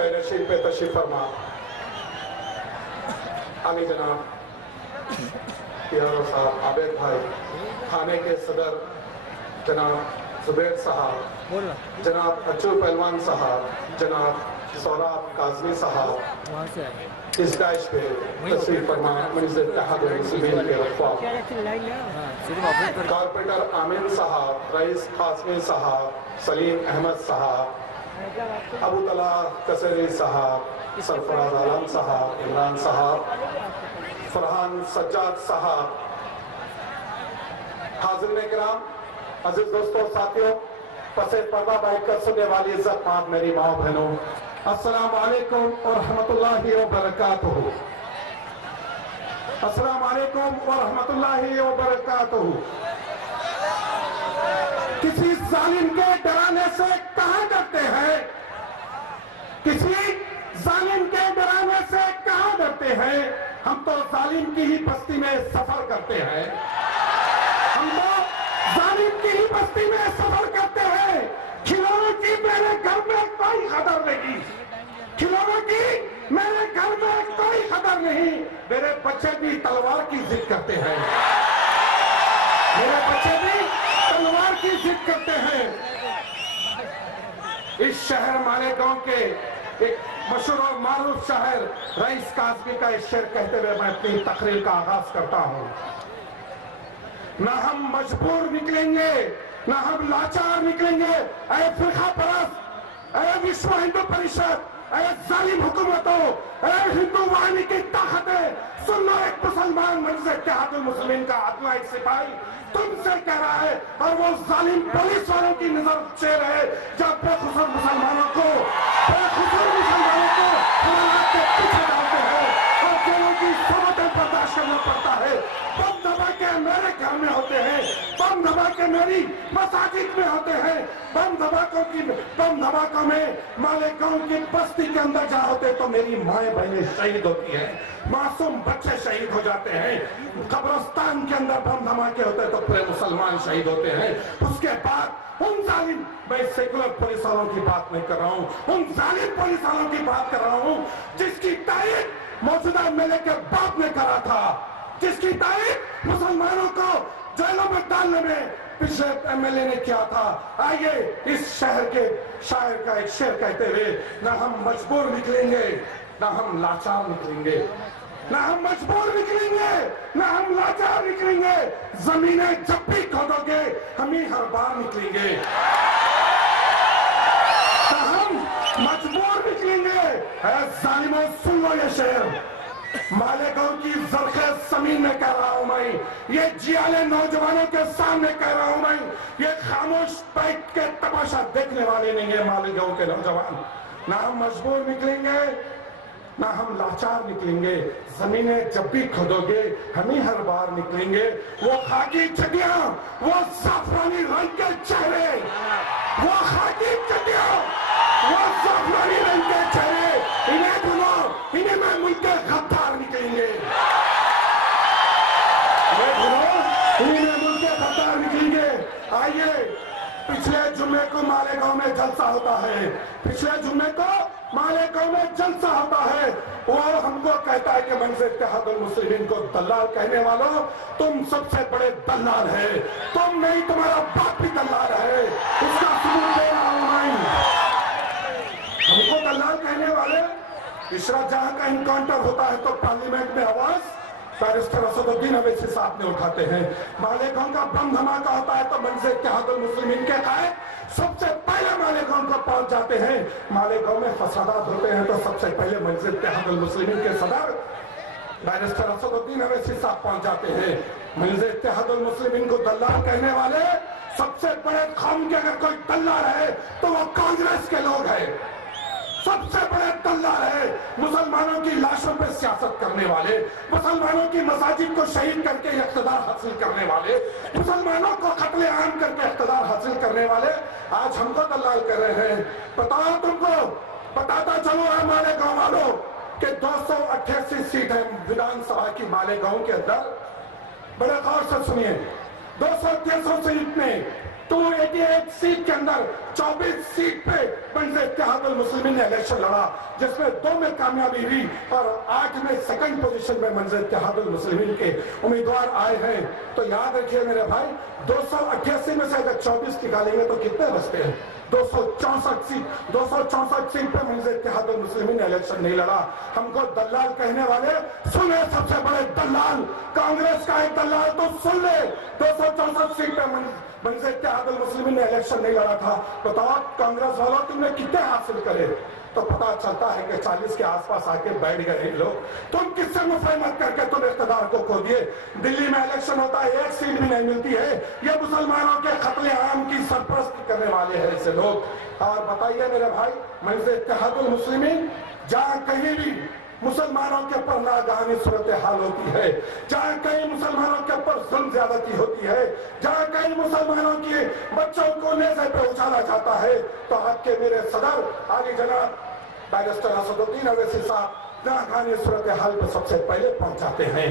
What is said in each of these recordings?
शहर नशीब पे तशरीफ फरमा आली जनाब यारो साहब, आबिद भाई, थाने के सदर जनाब जुबैर साहब, जनाब अच्चू पहलवान साहब, जनाब सौराब काज़मी साहब, इस दाइश पे तशरीफ फरमा मंजिल इत्तेहाद मुस्लिमीन के रफ़ा, कॉर्पोरेटर आमिन साहब, रईस काज़मी साहब, सलीम अहमद साहब, अबू तला कसरी साहब, सरफराज आलम साहब, इमरान साहब, फरहान सज्जाद साहब, हाज़िरीन किराम, अजीज दोस्तों साथियों, पसे पर्दा बैठ कर सुनने वाली इज्जत मां मेरी माओ बहनों, अस्सलाम वालेकुम और रहमतुल्लाहि व बरकातुहू। अस्सलाम वालेकुम व रहमतुल्लाहि व बरकातुहू। किसी जालिम के डराने से कहां डरते हैं? किसी जालिम के डराने से कहां डरते हैं? हम तो जालिम की ही बस्ती में सफर करते हैं। हम तो जालिम की ही बस्ती में सफर करते हैं। खिलौनों की मेरे घर में कोई खतर नहीं, खिलौनों की मेरे घर में कोई खतर नहीं। मेरे बच्चे भी तलवार की जिद करते हैं, मेरे बच्चे भी तलवार की जिद करते हैं। इस शहर मालेगांव के एक मशहूर और मारूफ शायर रईस काज़मी का इस शेर कहते हुए मैं अपनी तकरीर का आगाज करता हूं। ना हम मजबूर निकलेंगे, ना हम लाचार निकलेंगे। ऐ फिरका परस्त, ऐ विश्व हिंदू परिषद, ऐ जालिम हुकूमतों, ऐ हिंदू वाहिनी की ताकतें, सुन लो एक मुसलमान मंजिल इत्तेहादुल मुस्लिमीन का अपना एक सिपाही तुमसे कह रहा है, और वो जालिम पुलिस वालों की नजर से रहे जब बेखुसूर मुसलमानों को हालात के पीछे डालते हैं और जेलों की सोबतें बर्दाश्त करना पड़ता है। बम दबा के मेरे घर में होते हैं, बम दबा के मेरी मसाजिद में होते हैं, बम धमाकों में मालेगांव की बस्ती के अंदर जा होते तो मेरी माएं बहनें शहीद होती हैं, मासूम बच्चे शहीद हो जाते हैं। कब्रिस्तान के अंदर बम धमाके होते तो पूरे मुसलमान शहीद होते हैं। उसके बाद उन जालिम, मैं सेकुलर पुलिस वालों की बात नहीं कर रहा हूं, उन जालिम पुलिस वालों की बात कर रहा हूं जिसकी तारीफ मौजूदा एमएलए के बाप ने करा था, जिसकी तारीफ मुसलमानों को जेलों में डालने में पिछले एमएलए ने किया था। आइए इस शहर के शायर का एक शेर कहते हुए, ना हम मजबूर निकलेंगे, ना हम लाचार निकलेंगे, ना हम मजबूर निकलेंगे, ना हम लाचार निकलेंगे। जमीनें जब भी खोदोगे हम ही हर बार निकलेंगे। ना हम मजबूर निकलेंगे। जालिमों सुन लो ये शेर, मालेगांव की जरखेज जमीन में कह रहा हूं मैं, ये जियाले नौजवानों के सामने कह रहा हूं मैं, ये खामोश बैठ के तमाशा देखने वाले नहीं है मालेगांव के नौजवान। ना हम मजबूर निकलेंगे, ना हम लाचार निकलेंगे। जमीनें जब भी खोदोगे हम ही हर बार निकलेंगे। वो खाकी चटिया, वो जाफरानी रंग के चेहरे, वो खाकी चटिया, वो जाफरानी रंग के चेहरे, इन्हें भूलो, इन्हें मैं मुल्क के गद्दार निकलेंगे। इन्हें भूलो, इन्हें मैं मुल्क के गद्दार निकलेंगे। आइए, पिछले जुम्मे को मालेगांव में जलसा होता है, पिछले जुम्मे को मालेगांव में जलसा होता है। वो हमको कहता है कि मंजिल इत्तेहादुल मुस्लिमीन को दलाल कहने वालों, तुम सबसे बड़े दलाल है, तुम नहीं तुम्हारा बाप भी दलाल है। उसका सबूत दे रहा हूं मैं। हमको दलाल कहने वाले, इशरत जहां का इनकाउंटर होता है तो पार्लियामेंट में आवाज बैरिस्टर असदुद्दीन अवैसी साहब ने उठाते हैं। मालेगांव का बम धमाका होता है तो मंजिल इत्तेहादुल मुस्लिमीन के कायद सबसे पहले मालेगांव को पहुंच जाते हैं। मालेगांव में फसादात होते हैं तो सबसे पहले मंजिल इत्तेहादुल मुस्लिमीन के सदर बैरिस्टर असदुद्दीन अवैसी साहब पहुंच जाते हैं। मंजिल इत्तेहादुल मुस्लिमीन को दलाल कहने वाले सबसे बड़े कौम के अगर कोई दलाल है तो वो कांग्रेस के लोग हैं। सबसे बड़े दलाल है मुसलमानों की लाशों पे सियासत करने वाले, मुसलमानों की मसाजिद को शहीद करके इख्तिदार हासिल करने वाले, मुसलमानों को कत्ले आम करके इख्तिदार हासिल करने वाले आज हमको दलाल कर रहे हैं। बताओ तुमको, बताता चलो मालेगांव वालों कि 288 सीट है विधानसभा की मालेगांव के अंदर। बड़े गौर से सुनिए, 283 सीट में 288 सीट के अंदर 24 सीट पे मंजर इत्तेहादुल मुस्लिमीन ने इलेक्शन लड़ा, जिसमें 2 में कामयाबी हुई और 8 में सेकंड पोजीशन में मंजर इत्तेहादुल मुस्लिमीन के उम्मीदवार आए हैं। तो याद रखिए मेरे भाई, 288 में से अगर 24 निकालेंगे तो कितने बचते हैं? 264 सीट पे मंजर इत्तेहादुल मुस्लिमीन ने इलेक्शन नहीं लड़ा। हमको दलाल कहने वाले सुने, सबसे बड़े दलाल कांग्रेस का एक दलाल तो सुन ले, 264 सीट पे मंजर इत्तेहादुल मुस्लिमीन ने इलेक्शन नहीं लड़ा था। बताओ कांग्रेस वालों तुमने कितने हासिल करे? तो पता चलता है कि 40 के आसपास आके बैठ गए लोग। तुम किससे मुफाहमत करके तुम इख्तिदार को खो दिए? दिल्ली में इलेक्शन होता है, 1 सीट भी नहीं मिलती है। ये मुसलमानों के कत्ले आम की सरपरस्ती करने वाले हैं ऐसे लोग। और बताइए मेरे भाई, मंजर इत्तेहादुल मुस्लिमीन जहां कहीं भी मुसलमानों के ऊपर नागानी सूरत हाल होती है, जहां कहीं मुसलमानों के ऊपर जुल्म ज्यादती होती है, जहां कहीं मुसलमानों के बच्चों को नेज़े पे उछाला जाता है, तो आपके मेरे सदर आली जनाब बैरिस्टर असदुद्दीन अवैसी साहब नागानी सूरत हाल पे सबसे पहले पहुंच जाते हैं।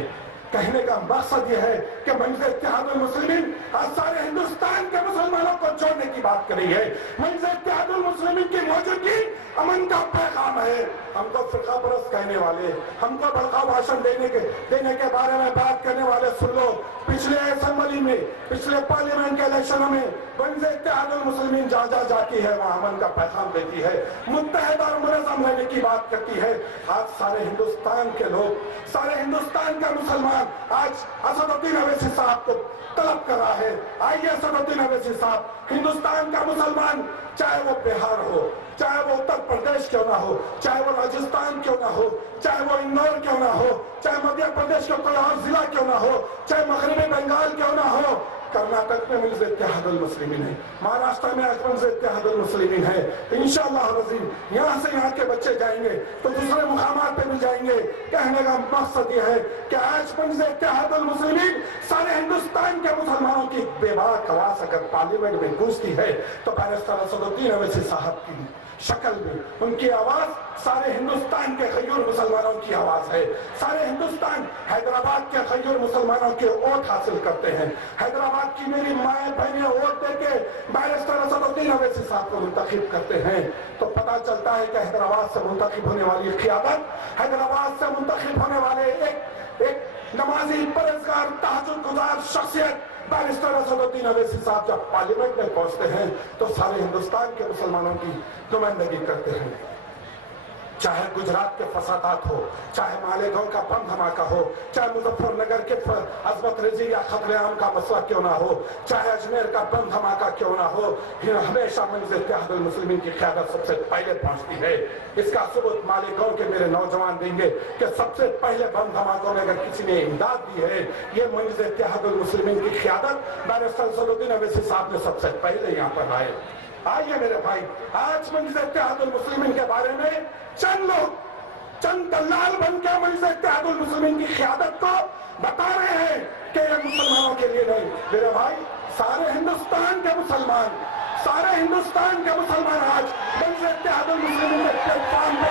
कहने का मकसद यह है कि मंजर इत्तेहादुल मुस्लिमीन आज सारे हिंदुस्तान के मुसलमानों को जोड़ने की बात कर रही है। मंजर इत्तेहादुल मुस्लिमीन की मौजूदगी अमन का पैगाम है। हमको फिरका परस्त कहने वाले, हमको भड़काऊ भाषण देने के बारे में बात करने वाले सुन लो। पिछले असेंबली में, पिछले पार्लियामेंट के इलेक्शनों में मंजर इत्तेहादुल मुस्लिमीन जहाँ जाती है वहाँ अमन का पैगाम देती है, मुत्तहद और मुनज़्ज़म रहने की बात करती है। आज सारे हिंदुस्तान के लोग, सारे हिंदुस्तान का मुसलमान आज असदुद्दीन अवैसी साहब को तलब कर रहा है। आइए असदुद्दीन अवैसी साहब, हिंदुस्तान का मुसलमान चाहे वो बिहार हो, चाहे वो उत्तर प्रदेश क्यों ना हो, चाहे वो राजस्थान क्यों ना हो, चाहे वो इंदौर क्यों ना हो, चाहे मध्य प्रदेश का कोई और जिला क्यों ना हो, चाहे मगरबी बंगाल क्यों ना हो, कर्नाटक में मंजर इत्तेहादुल मुस्लिमीन है, महाराष्ट्र में आज मंजर इत्तेहादुल मुस्लिमीन है। इंशाअल्लाह रज़ीम यहाँ से यहाँ के बच्चे जाएंगे तो दूसरे मुकामात पे भी जाएंगे। कहने का मकसद यह है कि आज मंजर इत्तेहादुल मुस्लिमीन सारे हिंदुस्तान के मुसलमानों की बेबाक आवाज अगर पार्लियामेंट में गूंजती है तो बैरिस्टर असदुद्दीन अवैसी साहब की शक्ल में उनकी आवाज सारे हिंदुस्तान के खैयूर मुसलमानों की आवाज है। सारे हिंदुस्तान हैदराबाद के खैयूर मुसलमानों के वोट हासिल करते हैं। हैदराबाद की मेरी माएँ बहनें वोट देके बैरिस्टर असदुद्दीन अवैसी साहब को मुंतखब करते हैं। तो पता चलता है कि हैदराबाद से मुंतखब होने वाली क़ियादत, हैदराबाद से मुंतखब होने वाले एक नमाजी परहेज़गार तहज्जुद गुजार शख्सियत बैरिस्टर असदुद्दीन अवैसी साहब जब पार्लियामेंट में पहुंचते हैं तो सारे हिंदुस्तान के मुसलमानों की नुमाइंदगी करते हैं। चाहे गुजरात के फसादात हो, चाहे मालेगांव का बम धमाका हो, चाहे मुजफ्फरनगर के अजमत रेजी या खतरे आम का मसला क्यों ना हो, चाहे अजमेर का बम धमाका क्यों ना हो, हमेशा मंजर इत्तेहादुल मुस्लिमीन की क़यादत सबसे पहले पहुंचती है। इसका सबूत मालेगांव के मेरे नौजवान देंगे कि सबसे पहले बम धमाकों में अगर किसी ने इमदाद दी है, ये मंजर इत्तेहादुल मुस्लिमीन की क़यादत बैरिस्टर असदुद्दीन अवैसी साहब ने सबसे पहले यहाँ पर लाए। आइए मेरे भाई, आज मंजर इत्तेहादुल मुस्लिमीन के बारे में चंद लोग, चंद दलाल बनकर मंजर इत्तेहादुल मुस्लिमीन की क़यादत को बता रहे हैं कि ये मुसलमानों के लिए नहीं। मेरे भाई, सारे हिंदुस्तान के मुसलमान, सारे हिंदुस्तान के मुसलमान आज मंजर इत्तेहादुल मुस्लिमीन के प्लेटफॉर्म पे